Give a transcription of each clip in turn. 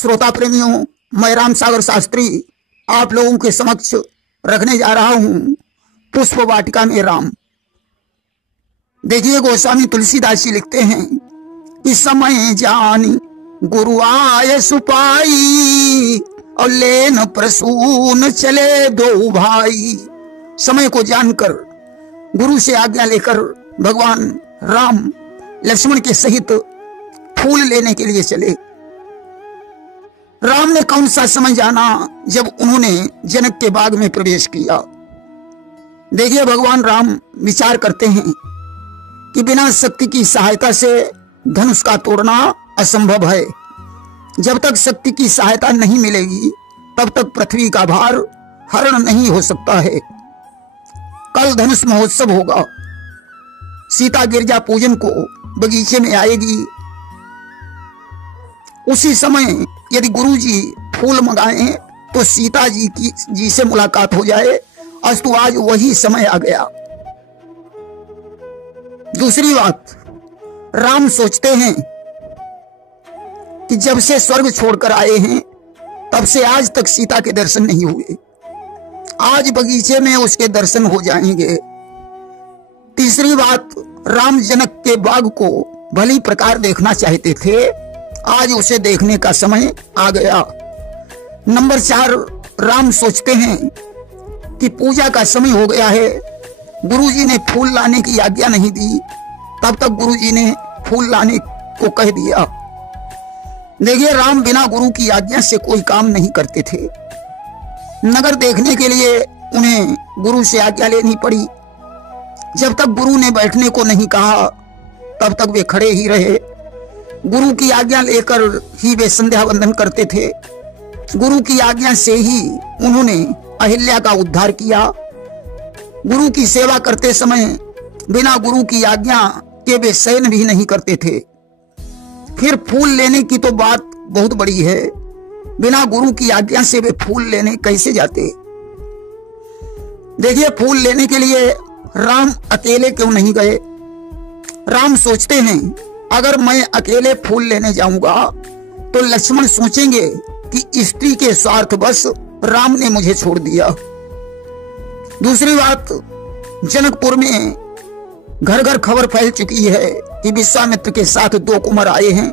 श्रोता प्रेमियों, मैं राम सागर शास्त्री आप लोगों के समक्ष रखने जा रहा हूं पुष्प वाटिका में राम। देखिए, गोस्वामी तुलसीदास जी लिखते हैं, इस समय जानी गुरु आय सुपाई और लेन प्रसून चले दो भाई। समय को जानकर गुरु से आज्ञा लेकर भगवान राम लक्ष्मण के सहित फूल लेने के लिए चले। राम ने कौन सा समय जाना जब उन्होंने जनक के बाग में प्रवेश किया। देखिए, भगवान राम विचार करते हैं कि बिना शक्ति की सहायता से धनुष का तोड़ना असंभव है। जब तक शक्ति की सहायता नहीं मिलेगी तब तक पृथ्वी का भार हरण नहीं हो सकता है। कल धनुष महोत्सव होगा। सीता गिरजा पूजन को बगीचे में आएगी। उसी समय यदि गुरुजी फूल मंगाएं तो सीता जी से मुलाकात हो जाए। अस्तु, आज वही समय आ गया। दूसरी बात, राम सोचते हैं कि जब से स्वर्ग छोड़कर आए हैं तब से आज तक सीता के दर्शन नहीं हुए। आज बगीचे में उसके दर्शन हो जाएंगे। तीसरी बात, राम जनक के बाग को भली प्रकार देखना चाहते थे। आज उसे देखने का समय आ गया। नंबर 4, राम सोचते हैं कि पूजा का समय हो गया है। गुरुजी ने फूल लाने की आज्ञा नहीं दी, तब तक गुरुजी ने फूल लाने को कह दिया। देखिए, राम बिना गुरु की आज्ञा से कोई काम नहीं करते थे। नगर देखने के लिए उन्हें गुरु से आज्ञा लेनी पड़ी। जब तक गुरु ने बैठने को नहीं कहा तब तक वे खड़े ही रहे। गुरु की आज्ञा लेकर ही वे संध्या वंदन करते थे। गुरु की आज्ञा से ही उन्होंने अहिल्या का उद्धार किया। गुरु की सेवा करते समय बिना गुरु की आज्ञा के वे शयन भी नहीं करते थे। फिर फूल लेने की तो बात बहुत बड़ी है। बिना गुरु की आज्ञा से वे फूल लेने कैसे जाते। देखिए, फूल लेने के लिए राम अकेले क्यों नहीं गए। राम सोचते हैं, अगर मैं अकेले फूल लेने जाऊंगा तो लक्ष्मण सोचेंगे कि स्त्री के स्वार्थवश राम ने मुझे छोड़ दिया। दूसरी बात, जनकपुर में घर घर खबर फैल चुकी है कि विश्वामित्र के साथ 2 कुंवर आए हैं।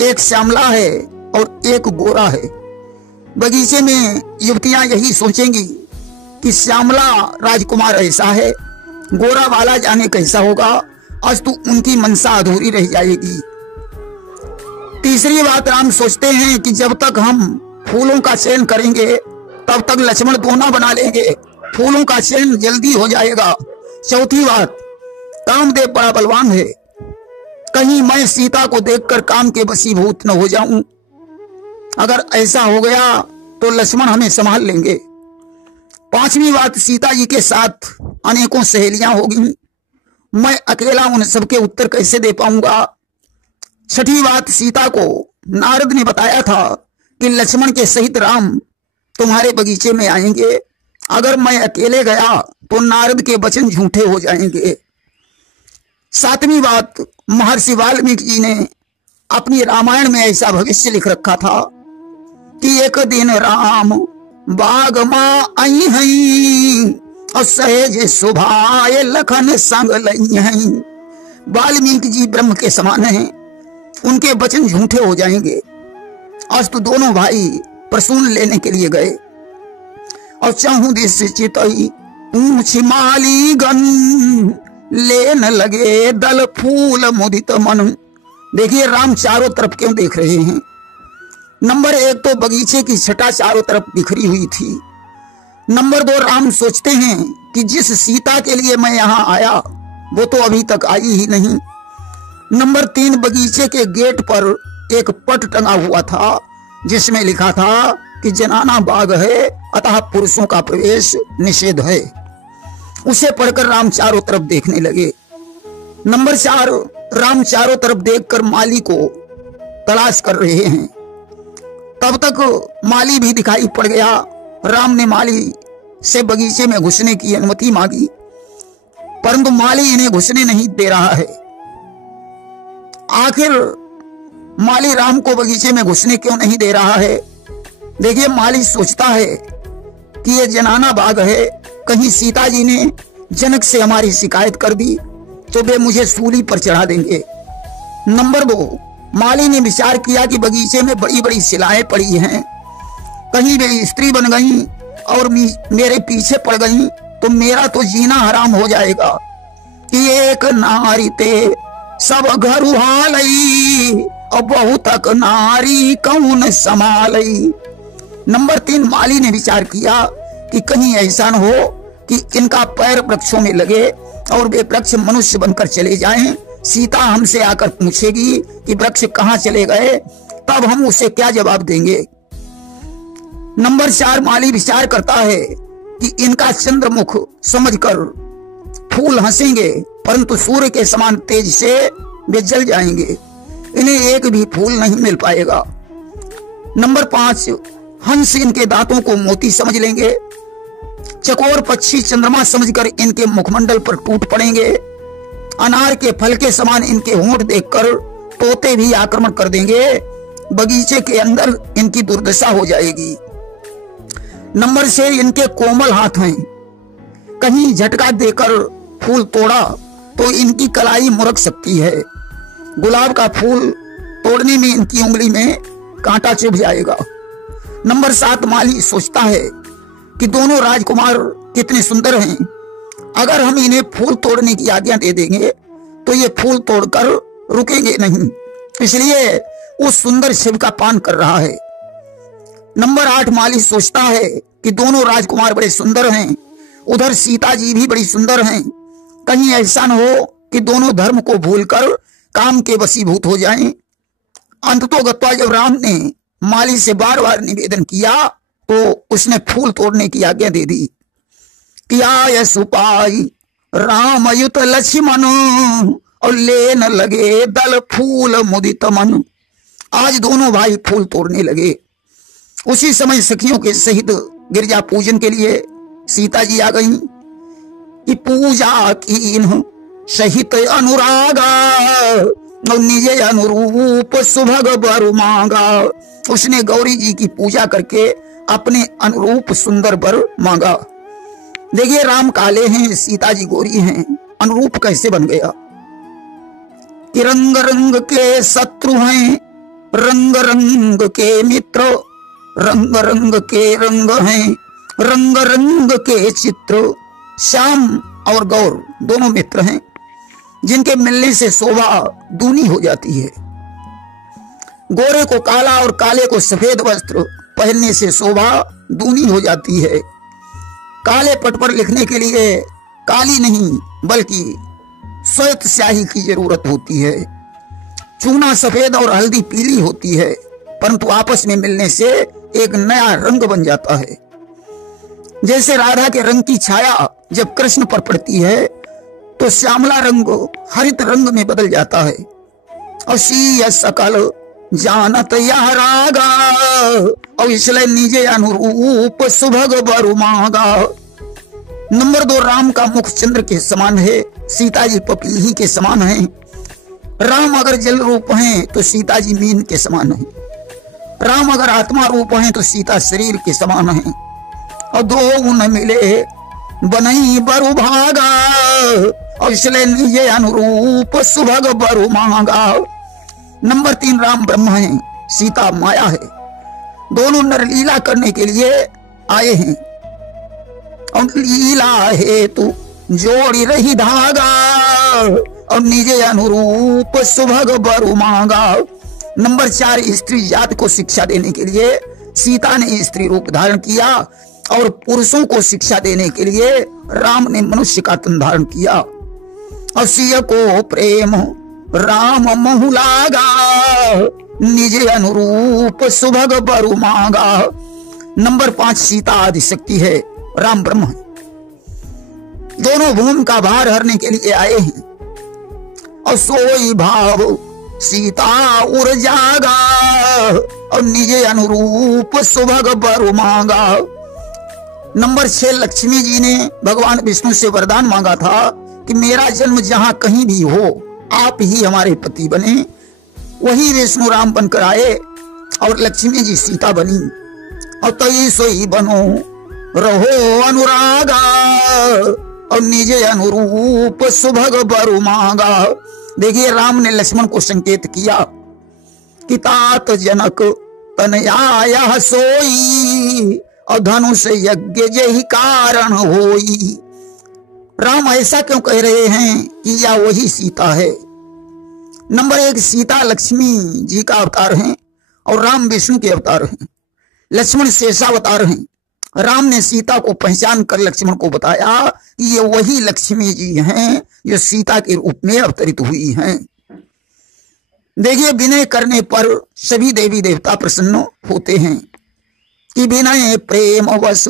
एक श्यामला है और एक गोरा है। बगीचे में युवतियां यही सोचेंगी कि श्यामला राजकुमार ऐसा है, गोरा वाला जाने कैसा होगा। अस्तु, उनकी मनसा अधूरी रह जाएगी। तीसरी बात, राम सोचते हैं कि जब तक हम फूलों का चयन करेंगे तब तक लक्ष्मण दोना बना लेंगे। फूलों का चयन जल्दी हो जाएगा। चौथी बात, कामदेव बड़ा बलवान है। कहीं मैं सीता को देखकर काम के वशीभूत न हो जाऊं। अगर ऐसा हो गया तो लक्ष्मण हमें संभाल लेंगे। पांचवी बात, सीता जी के साथ अनेकों सहेलियां होगी। मैं अकेला उन सबके उत्तर कैसे दे पाऊंगा। छठी बात, सीता को नारद ने बताया था कि लक्ष्मण के सहित राम तुम्हारे बगीचे में आएंगे। अगर मैं अकेले गया तो नारद के वचन झूठे हो जाएंगे। सातवीं बात, महर्षि वाल्मीकि जी ने अपनी रामायण में ऐसा भविष्य लिख रखा था कि एक दिन राम बाग मां आई हई और सहेज सुभाए लखन संग लई हई। वाल्मीकि जी ब्रह्म के समान हैं, उनके वचन झूठे हो जाएंगे। अस्तु, दोनों भाई प्रसून लेने के लिए गए और चाहूं दिस चितई ऊंच माली गन लेन लगे दल फूल मुदित मन। देखिए, राम चारों तरफ क्यों देख रहे हैं। नंबर 1 तो बगीचे की छटा चारों तरफ बिखरी हुई थी। नंबर 2, राम सोचते हैं कि जिस सीता के लिए मैं यहां आया वो तो अभी तक आई ही नहीं। नंबर 3, बगीचे के गेट पर एक पट टंगा हुआ था जिसमें लिखा था कि जनाना बाग है, अतः पुरुषों का प्रवेश निषेध है। उसे पढ़कर राम चारों तरफ देखने लगे। नंबर 4, राम चारों तरफ देखकर माली को तलाश कर रहे हैं। तब तक माली भी दिखाई पड़ गया। राम ने माली से बगीचे में घुसने की अनुमति मांगी, परंतु माली इन्हें घुसने नहीं दे रहा है। आखिर माली राम को बगीचे में घुसने क्यों नहीं दे रहा है? देखिए, माली सोचता है कि ये जनाना बाग है, कहीं सीता जी ने जनक से हमारी शिकायत कर दी तो वे मुझे सूली पर चढ़ा देंगे। नंबर 2, माली ने विचार किया कि बगीचे में बड़ी बड़ी शिलाएं पड़ी हैं, कहीं वे स्त्री बन गई और मेरे पीछे पड़ गई तो मेरा तो जीना हराम हो जाएगा। कि एक नारी ते सब घर उहालई और बहुतक नारी कौन संभालई। नंबर 3, माली ने विचार किया कि कहीं ऐसा न हो कि इनका पैर वृक्षों में लगे और वे वृक्ष मनुष्य बनकर चले जाएं। सीता हमसे आकर पूछेगी कि वृक्ष कहाँ चले गए, तब हम उसे क्या जवाब देंगे। नंबर 4, माली विचार करता है कि इनका चंद्रमुख समझकर फूल हंसेंगे, परंतु सूर्य के समान तेज से वे जल जाएंगे, इन्हें एक भी फूल नहीं मिल पाएगा। नंबर 5, हंस इनके दांतों को मोती समझ लेंगे, चकोर पक्षी चंद्रमा समझकर इनके मुखमंडल पर टूट पड़ेंगे, अनार के फल के समान इनके होंठ देखकर तोते भी आक्रमण कर देंगे, बगीचे के अंदर इनकी दुर्दशा हो जाएगी। नंबर 6, इनके कोमल हाथ हैं, कहीं झटका देकर फूल तोड़ा तो इनकी कलाई मुरक सकती है, गुलाब का फूल तोड़ने में इनकी उंगली में कांटा चुभ जाएगा। नंबर 7, माली सोचता है कि दोनों राजकुमार कितने सुंदर हैं, अगर हम इन्हें फूल तोड़ने की आज्ञा दे देंगे तो ये फूल तोड़कर रुकेंगे नहीं, इसलिए उस सुंदर शिव का पान कर रहा है। नंबर 8, माली सोचता है कि दोनों राजकुमार बड़े सुंदर हैं, उधर सीता जी भी बड़ी सुंदर हैं, कहीं ऐसा न हो कि दोनों धर्म को भूलकर काम के वशीभूत हो जाएं। अंततोगत्वा जब राम ने माली से बार बार निवेदन किया तो उसने फूल तोड़ने की आज्ञा दे दी। किया सुपाई रामयुत लक्ष्मण और लेन लगे दल फूल मुदित मन। आज दोनों भाई फूल तोड़ने लगे। उसी समय सखियों के सहित गिरजा पूजन के लिए सीता जी आ गईं कि पूजा कीन सहित अनुरागा और निजे अनुरूप सुभग वर मांगा। उसने गौरी जी की पूजा करके अपने अनुरूप सुंदर वर मांगा। देखिए, राम काले हैं, सीता जी गोरी हैं, अनुरूप कैसे बन गया कि रंग रंग के शत्रु हैं, रंग रंग के मित्र, रंग रंग के रंग हैं, रंग रंग के चित्र। श्याम और गौर दोनों मित्र हैं जिनके मिलने से शोभा दूनी हो जाती है। गोरे को काला और काले को सफेद वस्त्र पहनने से शोभा दूनी हो जाती है। काले पट पर लिखने के लिए काली नहीं बल्कि श्वेत स्याही की जरूरत होती है। चूना सफेद और हल्दी पीली होती है, परंतु आपस में मिलने से एक नया रंग बन जाता है। जैसे राधा के रंग की छाया जब कृष्ण पर पड़ती है तो श्यामला रंग हरित रंग में बदल जाता है। और सी सकल जानत यह रागा और इसलिए निजे अनुरूप सुभग वर मांगा। नंबर 2, राम का मुख चंद्र के समान है, सीता जी पपीही के समान हैं। राम अगर जल रूप हैं तो सीता जी मीन के समान हैं। राम अगर आत्मा रूप हैं तो सीता शरीर के समान हैं। और दो गुण मिले बनई बरु भागा और इसलिए निजे अनुरूप सुभग बरु मांगा। नंबर 3, राम ब्रह्म है, सीता माया है। दोनों नर लीला करने के लिए आए हैं और लीला हेतु जोड़ी रही धागा और निजे अनुरूप सुभग बरु मांगा। नंबर 4, स्त्री जात को शिक्षा देने के लिए सीता ने स्त्री रूप धारण किया और पुरुषों को शिक्षा देने के लिए राम ने मनुष्य का तन धारण किया। और सिय को प्रेम राम महु लागा निजे अनुरूप सुभग बरु मांगा। नंबर 5, सीता आदि शक्ति है, राम ब्रह्म है। दोनों भूमि का भार हरने के लिए आए हैं और सोई भाव सीता उर जागा और निजे अनुरूप सुभग बरु मांगा। नंबर 6, लक्ष्मी जी ने भगवान विष्णु से वरदान मांगा था कि मेरा जन्म जहां कहीं भी हो आप ही हमारे पति बने। वही विष्णु राम बनकर आए और लक्ष्मी जी सीता बनी। और तई सोई बनो रहो अनुरागा और निज अनुरूप सुभग बरु मांगा। देखिए राम ने लक्ष्मण को संकेत किया कि तात जनक तनया सोई और धनुष यज्ञ जहि कारण होई। राम ऐसा क्यों कह रहे हैं कि यह वही सीता है। नंबर 1, सीता लक्ष्मी जी का अवतार है और राम विष्णु के अवतार हैं। लक्ष्मण शेषावतार हैं। राम ने सीता को पहचान कर लक्ष्मण को बताया कि ये वही लक्ष्मी जी हैं जो सीता के रूप में अवतरित हुई हैं। देखिए विनय करने पर सभी देवी देवता प्रसन्न होते हैं कि विनय प्रेम वश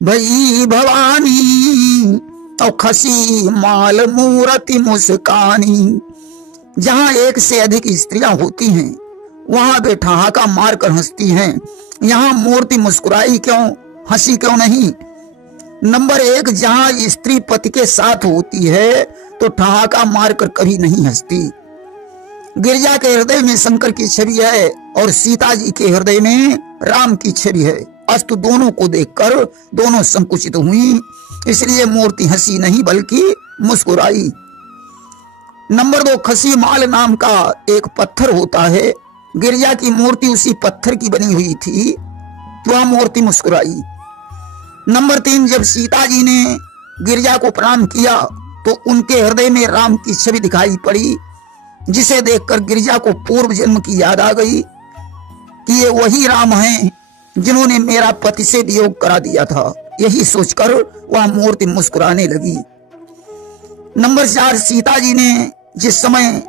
भई भवानी और खसी माल मूर्ति मुस्कानी। जहां एक से अधिक स्त्रियां होती हैं वहां वे ठहाका मार कर हंसती हैं। यहाँ मूर्ति मुस्कुराई क्यों, हंसी क्यों नहीं। नंबर 1, जहां स्त्री पति के साथ होती है तो ठहाका मारकर कभी नहीं हंसती। गिरिजा के हृदय में शंकर की छवि है और सीता जी के हृदय में राम की छवि है। अस्तु दोनों को देखकर दोनों संकुचित हुई, इसलिए मूर्ति हंसी नहीं बल्कि मुस्कुराई। नंबर 2, खसी माल नाम का एक पत्थर होता है। गिरिजा की मूर्ति उसी पत्थर की बनी हुई थी, वह मूर्ति मुस्कुराई। नंबर 3, जब सीता जी ने गिरिजा को प्रणाम किया तो उनके हृदय में राम की छवि दिखाई पड़ी, जिसे देखकर गिरिजा को पूर्व जन्म की याद आ गई कि ये वही राम हैं जिन्होंने मेरा पति से वियोग करा दिया था। यही सोचकर वह मूर्ति मुस्कुराने लगी। नंबर 4, सीता जी ने जिस समय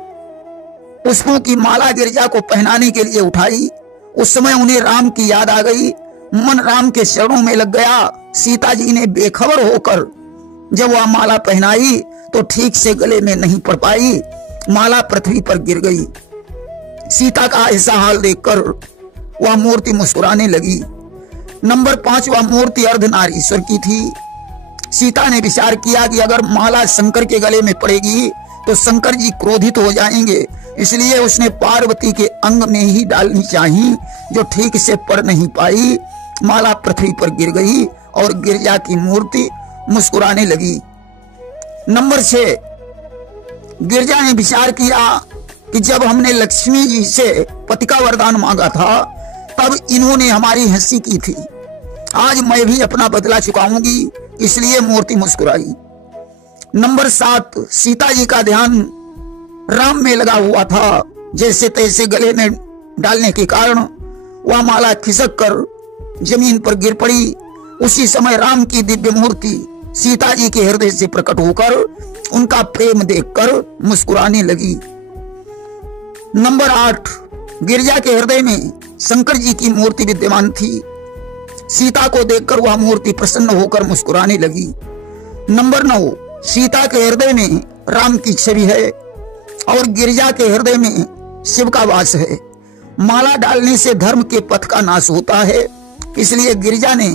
पुष्पों की माला गिरिजा को पहनाने के लिए उठाई, उस समय उन्हें राम की याद आ गई। मन राम के चरणों में लग गया। सीता जी ने बेखबर होकर जब वह माला पहनाई तो ठीक से गले में नहीं पड़ पाई, माला पृथ्वी पर गिर गई। सीता का ऐसा हाल देखकर वह मूर्ति मुस्कुराने लगी। नंबर 5, वह मूर्ति अर्धनारीश्वर की थी। सीता ने विचार किया कि अगर माला शंकर के गले में पड़ेगी तो शंकर जी क्रोधित हो जाएंगे, इसलिए उसने पार्वती के अंग में ही डालनी चाहिए, जो ठीक से पड़ नहीं पाई। माला पृथ्वी पर गिर गई और गिरिजा की मूर्ति मुस्कुराने लगी। नंबर 6, गिरिजा ने विचार किया कि जब हमने लक्ष्मी जी से पति का वरदान मांगा था तब इन्होंने हमारी हंसी की थी, आज मैं भी अपना बदला चुकाऊंगी, इसलिए मूर्ति मुस्कुराई। नंबर 7, सीता जी का ध्यान राम में लगा हुआ था। जैसे तैसे गले में डालने के कारण वह माला खिसक कर जमीन पर गिर पड़ी। उसी समय राम की दिव्य मूर्ति सीता जी के हृदय से प्रकट होकर उनका प्रेम देखकर मुस्कुराने लगी। नंबर 8, गिरिजा के हृदय में शंकर जी की मूर्ति विद्यमान थी। सीता को देखकर वह मूर्ति प्रसन्न होकर मुस्कुराने लगी। नंबर 9, सीता के हृदय में राम की छवि है और गिरिजा के हृदय में शिव का वास है। माला डालने से धर्म के पथ का नाश होता है, इसलिए गिरिजा ने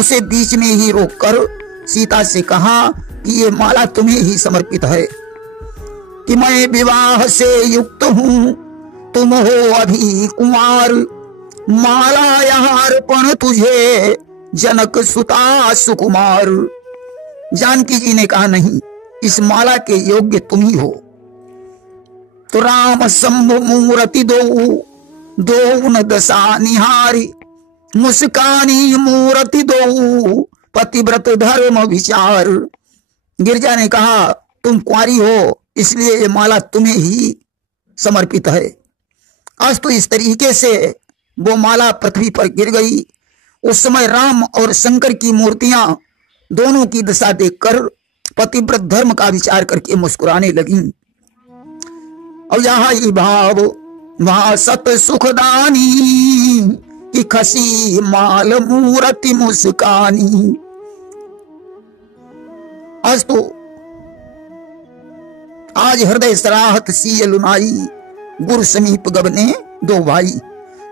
उसे बीच में ही रोककर सीता से कहा कि ये माला तुम्हें ही समर्पित है, कि मैं विवाह से युक्त हूँ, तुम हो अभी कुमार, माला यहाँ अर्पण तुझे जनक सुता सुकुमार। जानकी जी ने कहा नहीं, इस माला के योग्य तुम ही हो। तो राम शंभु मूर्ति दो न दशा निहारी, मुस्कानी मूर्ति दो पतिव्रत धर्म विचार। गिरिजा ने कहा तुम कुंवारी हो, इसलिए ये माला तुम्हें ही समर्पित है। आज तो इस तरीके से वो माला पृथ्वी पर गिर गई। उस समय राम और शंकर की मूर्तियां दोनों की दशा देखकर पतिव्रत धर्म का विचार करके मुस्कुराने लगी। और यहाँ ही भाव वहां सत सुखदानी की खसी माल मूर्ति मुस्कानी। आज तो आज हृदय सराहत सी लुनाई, गुरु समीप गबने दो भाई।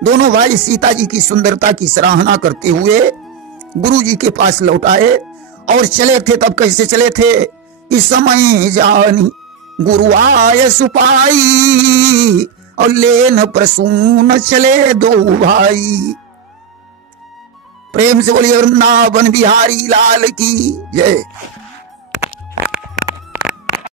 दोनों भाई सीता जी की सुंदरता की सराहना करते हुए गुरु जी के पास लौट आए और चले थे। तब कैसे चले थे? इस समय जानी गुरु आय सुपाई, और लेन प्रसून चले दो भाई। प्रेम से बोलिए वृंदावन बिहारी लाल की जय।